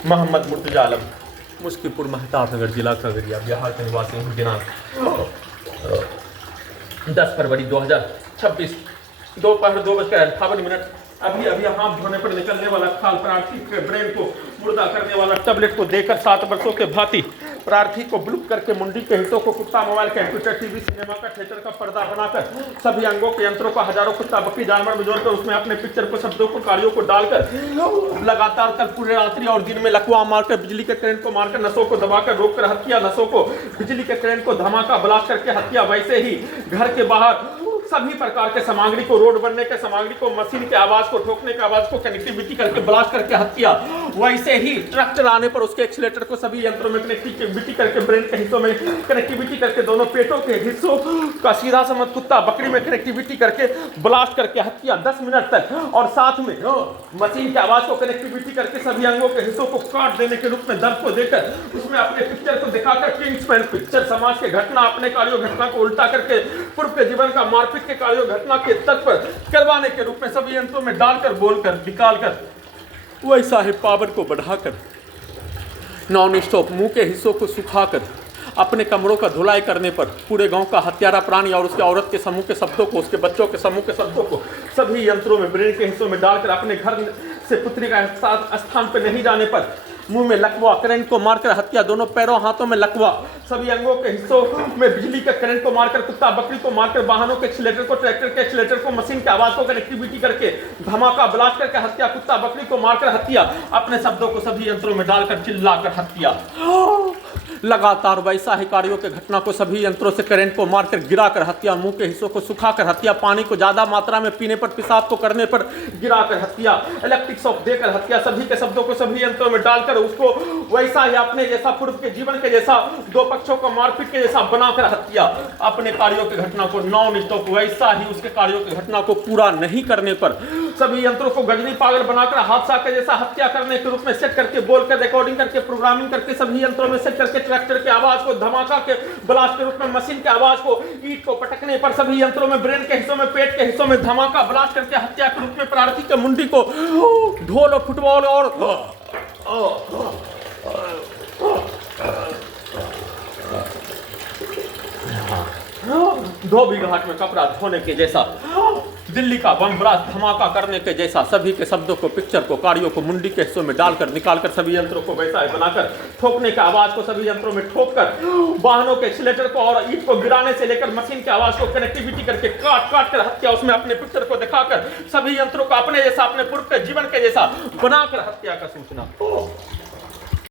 मोहम्मद मुर्तजा आलम, मुश्किपुर महताब नगर, जिला खगड़िया, बिहार के निवासी हूँ। दिनांक 10 फरवरी 2026 दोपहर 2:58। अभी हाथ धोने पर निकलने वाला खाल प्रार्थी के ब्रेन को मुर्दा करने वाला टैबलेट को देकर 7 वर्षों के भांति प्रार्थी को ब्लूक करके मुंडी के हिस्सों को कुत्ता, मोबाइल, कंप्यूटर, टीवी, सिनेमा का थिएटर का पर्दा बनाकर सभी अंगों के यंत्रों का हजारों कुत्ता, बकरी, जानवर में जोड़कर उसमें अपने पिक्चर को, शब्दों को, कार्यों को डालकर लगातार कल पूरे रात्रि और दिन में लकवा मारकर, बिजली के करंट को मारकर, नसों को दबाकर रोककर हत्या, नसों को बिजली के करंट को धमाका ब्लास्ट करके हत्या। वैसे ही घर के बाहर सभी प्रकार के सामग्री को, रोड बनने के सामग्री को, मशीन के आवाज को, ठोकने के आवाज को कनेक्टिविटी करके ब्लास्ट करके हत्या। वैसे ही ट्रक चलाने पर उसके एक्सीलेटर को सभी यंत्रों में कनेक्टिविटी करके, ब्रेन के हिस्सों में कनेक्टिविटी करके, दोनों पेटों के हिस्सों का सीधा समझ कुत्ता, बकरी में कनेक्टिविटी करके ब्लास्ट करके हत्या 10 मिनट तक। और साथ में मशीन के आवाज को कनेक्टिविटी करके सभी अंगों के हिस्सों को काट देने के रूप में दर्द को देकर उसमें अपने पिक्चर को दिखाकर किंग्समैन पिक्चर, समाज के घटना, अपने कार्यों घटना को उल्टा करके पूर्व के जीवन का मारपीट के कार्यों घटना के तट पर करवाने के रूप में सभी यंत्रों में डालकर, बोलकर, निकालकर, वैसा ही पावर को बढ़ाकर, नॉन स्टॉप मुंह के हिस्सों को सुखाकर, अपने कमरों का धुलाई करने पर पूरे गांव का हत्यारा प्राणी और उसके औरत के समूह के शब्दों को, उसके बच्चों के समूह के शब्दों को सभी यंत्रों में, ब्रेन के हिस्सों में डालकर अपने घर से पुत्री का स्थान पर नहीं जाने पर मुंह में लकवा, करंट को मारकर हत्या, दोनों पैरों हाथों में लकवा, सभी अंगों के हिस्सों में बिजली के करंट को मारकर, कुत्ता, बकरी को मारकर, वाहनों के एक्सीलेटर को, ट्रैक्टर के एक्सीलेटर को, मशीन के आवाज को कनेक्टिविटी करके धमाका ब्लास्ट करके हत्या, कुत्ता, बकरी को मारकर हत्या, अपने शब्दों को सभी यंत्रों में डालकर चिल्लाकर हत्या। लगातार वैसा ही कार्यों के घटना को सभी यंत्रों से करंट को मारकर गिराकर हत्या, मुंह के हिस्सों को सुखाकर हत्या, पानी को ज्यादा मात्रा में पीने पर, पेशाब को करने पर गिराकर हत्या, इलेक्ट्रिक शॉक देकर हत्या, सभी के शब्दों को सभी यंत्रों में डालकर उसको वैसा ही अपने जैसा, पूर्व के जीवन के जैसा, दो पक्षों को मारपीट के जैसा बनाकर हत्या। अपने कार्यों की घटना को नॉन स्टॉप वैसा ही उसके कार्यों की घटना को पूरा नहीं करने पर सभी यंत्रों को गजनी पागल बनाकर हादसा के जैसा हत्या करने के रूप में सेट करके, बोलकर, रिकॉर्डिंग करके, प्रोग्रामिंग करके सभी यंत्रों में सेट करके, ट्रैक्टर के आवाज को, धमाका के ब्लास्ट के रूप में, मशीन के आवाज को, ईंट को पटकने पर सभी यंत्रों में, ब्रेन के हिस्सों में, पेट के हिस्सों में धमाका ब्लास्ट करके हत्या के रूप में, प्रार्थी के मुंडी को ढोल और फुटबॉल और धोबी घाट में कपड़ा धोने के जैसा, दिल्ली का बम ब्लास्ट धमाका करने के जैसा, सभी के शब्दों को, पिक्चर को, कार्यों को मुंडी के हिस्सों में डालकर, निकालकर सभी यंत्रों को वैसा ही बनाकर, ठोकने के आवाज को सभी यंत्रों में ठोककर, वाहनों के एक्सीलेटर को और ईंट को गिराने से लेकर मशीन के आवाज को कनेक्टिविटी करके काट काट कर हत्या, उसमें अपने पिक्चर को दिखाकर सभी यंत्रों को अपने जैसा, अपने पूर्व के जीवन के जैसा बनाकर हत्या का सूचना।